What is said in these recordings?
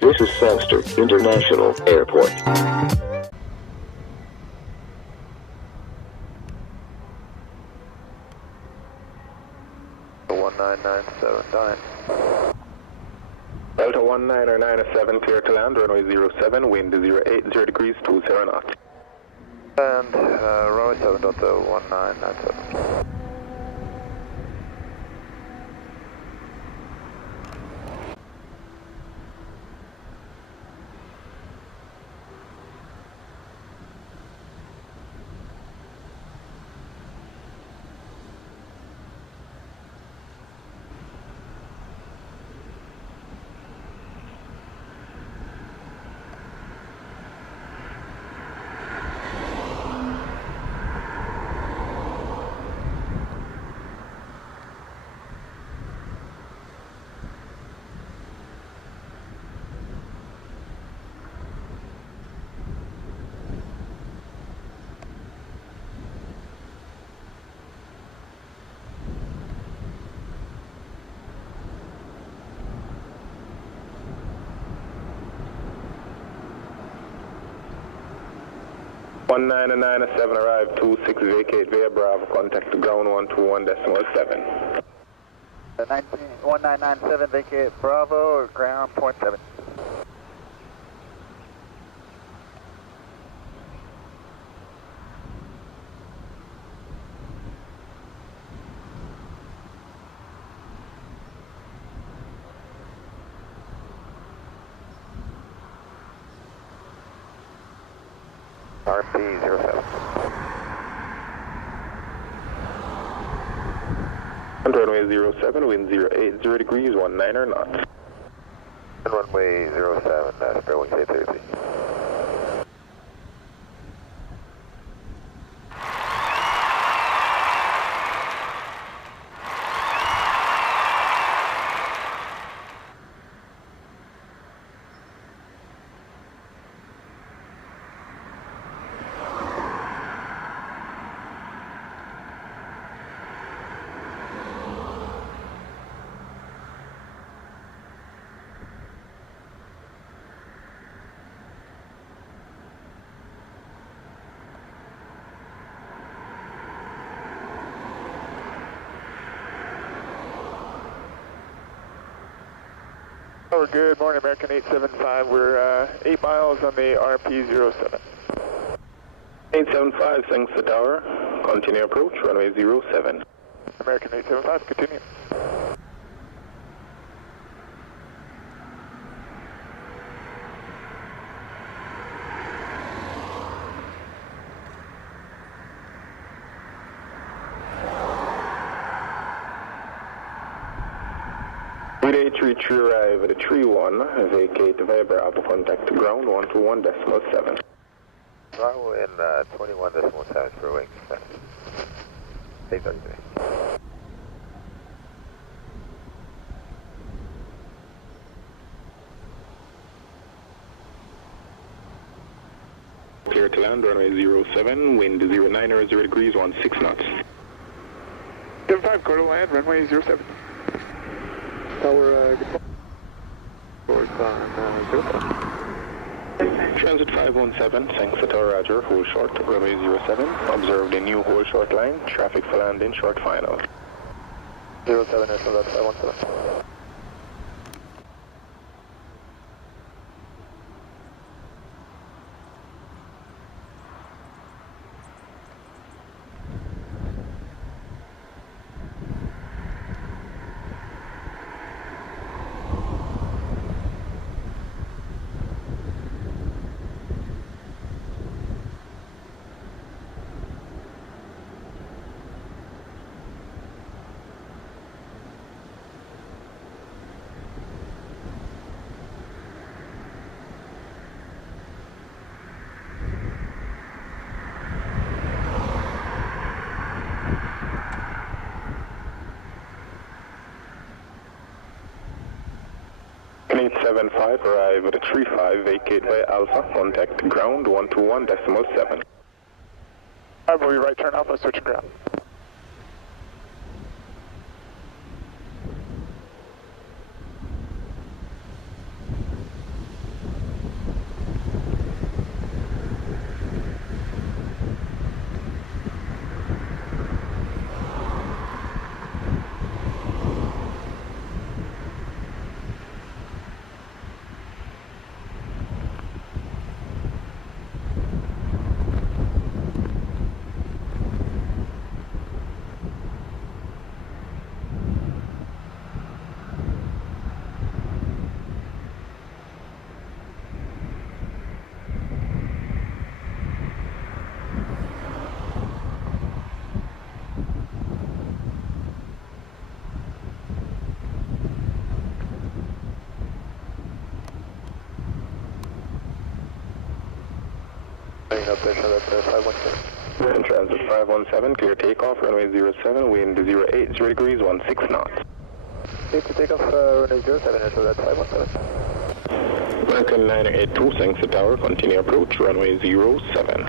This is Sangster International Airport. Delta 19997, clear to land, runway 07, wind 080 degrees, 20 knots. And runway 7, Delta 1997. One 19997 arrived, 26 vacate via Bravo, contact to ground 121.7. 1997 vacate Bravo or ground point 7. RP 07. Runway 07, wind 080 degrees, 19 knots. And runway 07, Fairway 830. Oh, good morning, American 875. We're 8 miles on the RP 07. 875, thanks the tower. Continue approach, runway 07. American 875, continue. Relay 33 arrive at a 3-1, vacate via Bravo, contact to ground 121.7. Bravo in 21.7 for wing. 833. Clear to land, runway 07, wind 090 degrees, 16 knots. 75, go to land, runway 07. Tower, forward on 07. Transit 517, thanks the tower, roger, hold short, runway 07. Observe the new hold short line, traffic for landing, short final. 07 is so that's 517. Eight 75, arrive at a 35, vacate via Alpha, contact ground 121.7. Alright, will you right turn Alpha, switching ground. Up there, so that's 517. We're in transit 517, clear takeoff, runway 07, wind 080 degrees, 16 knots. Clear to take off, runway 07, so that's 517. American 982, thanks the tower, continue approach, runway 07.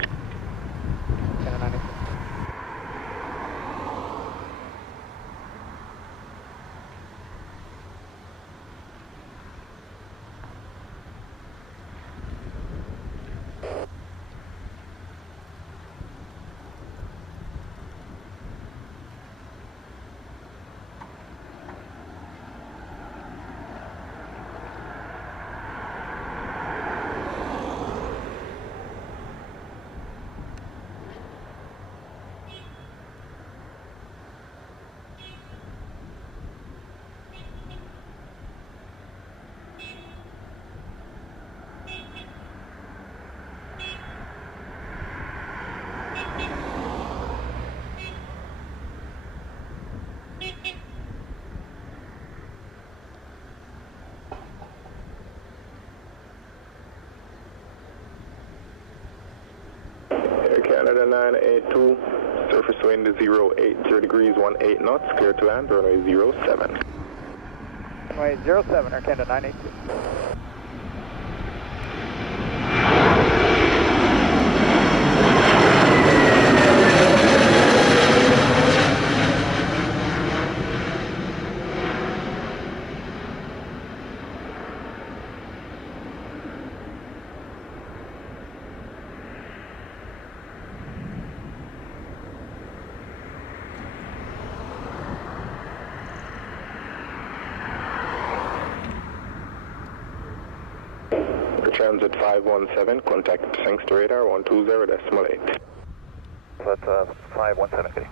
Air Canada 982, surface wind 080 degrees, 18 knots, clear to land, runway 07. Runway 07, Air Canada 982. Transit 517, contact thanks to radar 120.8. That's 517, getting.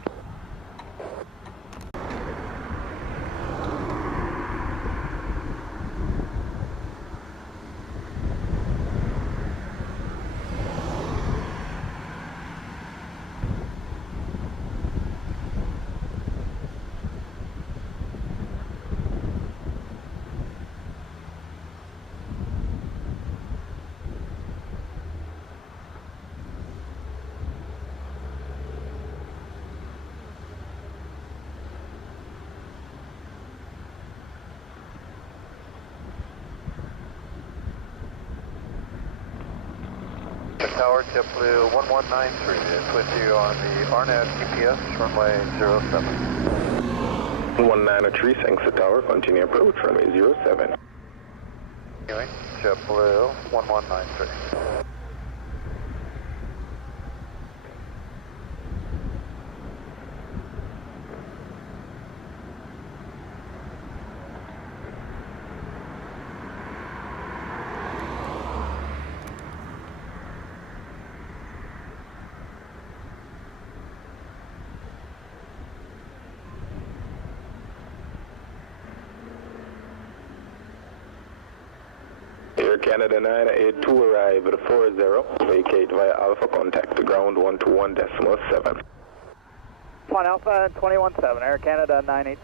Tower, JetBlue 1193, it's with you on the RNAV GPS, runway 07. 193, thanks the tower, continue approach, runway 07. Continuing, JetBlue 1193. Air Canada 982, arrive at 40, vacate via Alpha, contact the ground 121.7. Flight Alpha 217, Air Canada 982.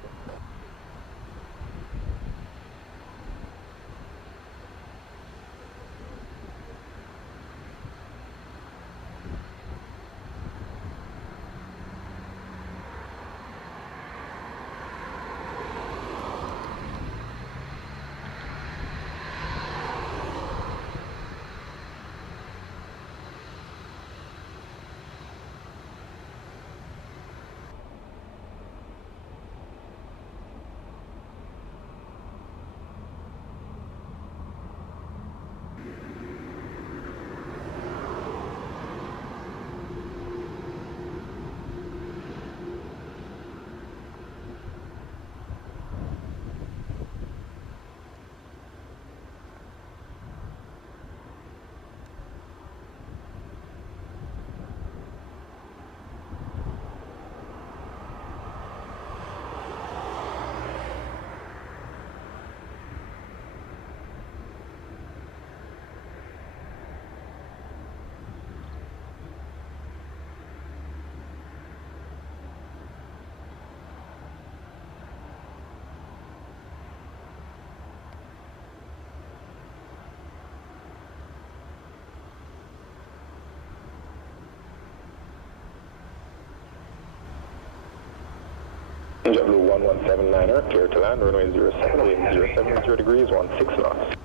JetBlue 1179er, clear to land, runway 07, wind 070 degrees, 16 knots.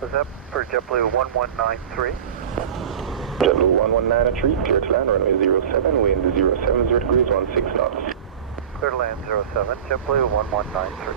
Was that for JetBlue 1193? JetBlue 119 clear to land, runway 07, wind 070 degrees, 16 knots. Clear to land 07, JetBlue 1193.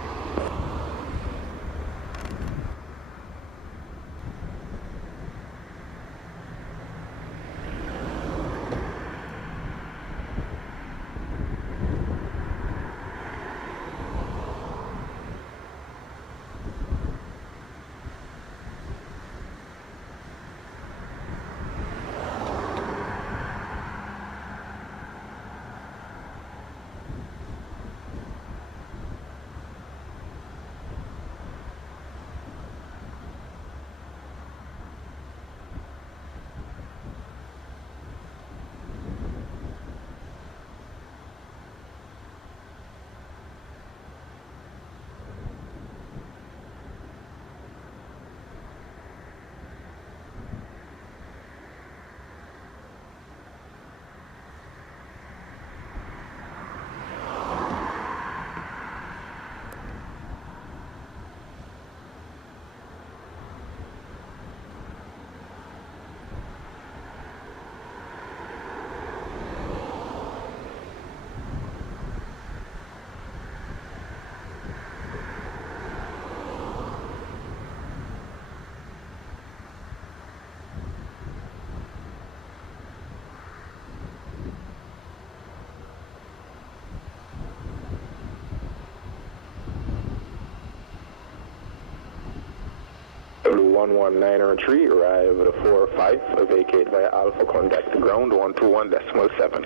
JetBlue 119 arrive at a 4-5, vacate via Alpha, contact the ground 121.7.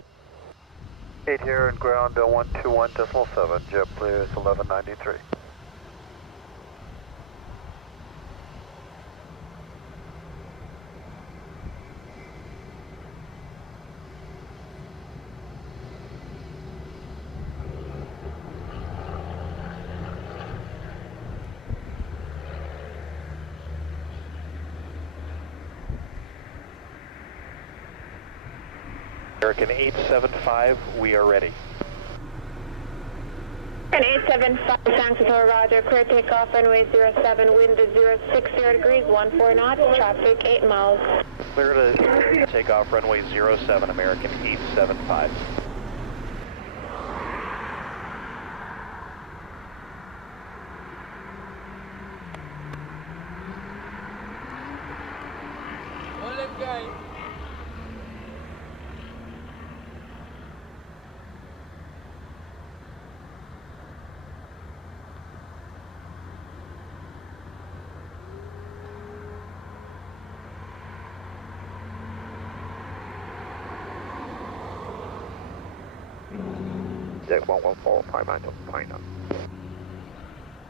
8 here and ground 121.7, JetBlue is 1193. American 875, we are ready. American 875, San Francisco, Roger, clear takeoff, runway 07, wind is 060 degrees, 14 knots, traffic 8 miles. Clear to take off runway 07, American 875. Jet 114, prime line to Pine.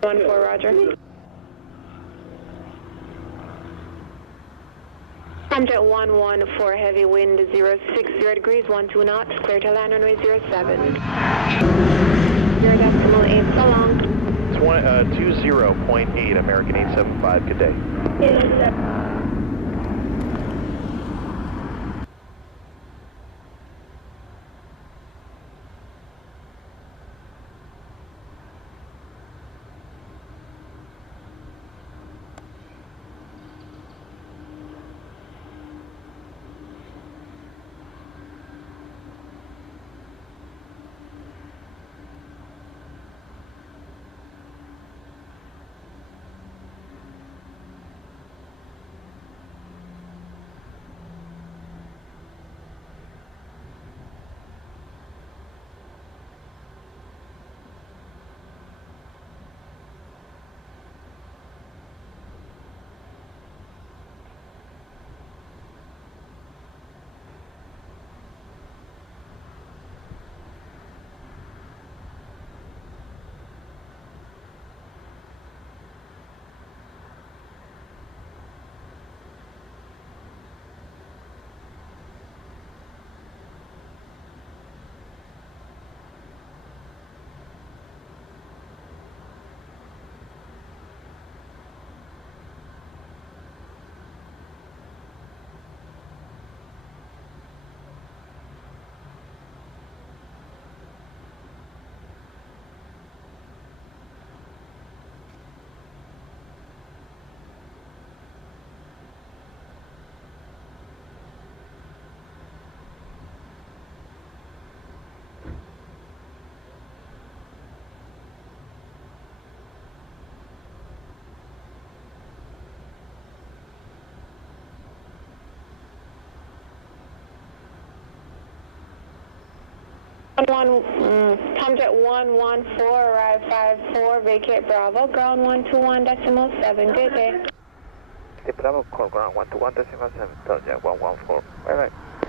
14, Roger. Jet 114, heavy wind 060 degrees, 12 knots, clear to land runway 07. 0 decimal 8, so long. It's 20.8, American 875, good day. Tomjet 114, arrive 54, vacate Bravo, ground 121.7, good day. Bravo, call ground 121.7, Tomjet 114, bye bye.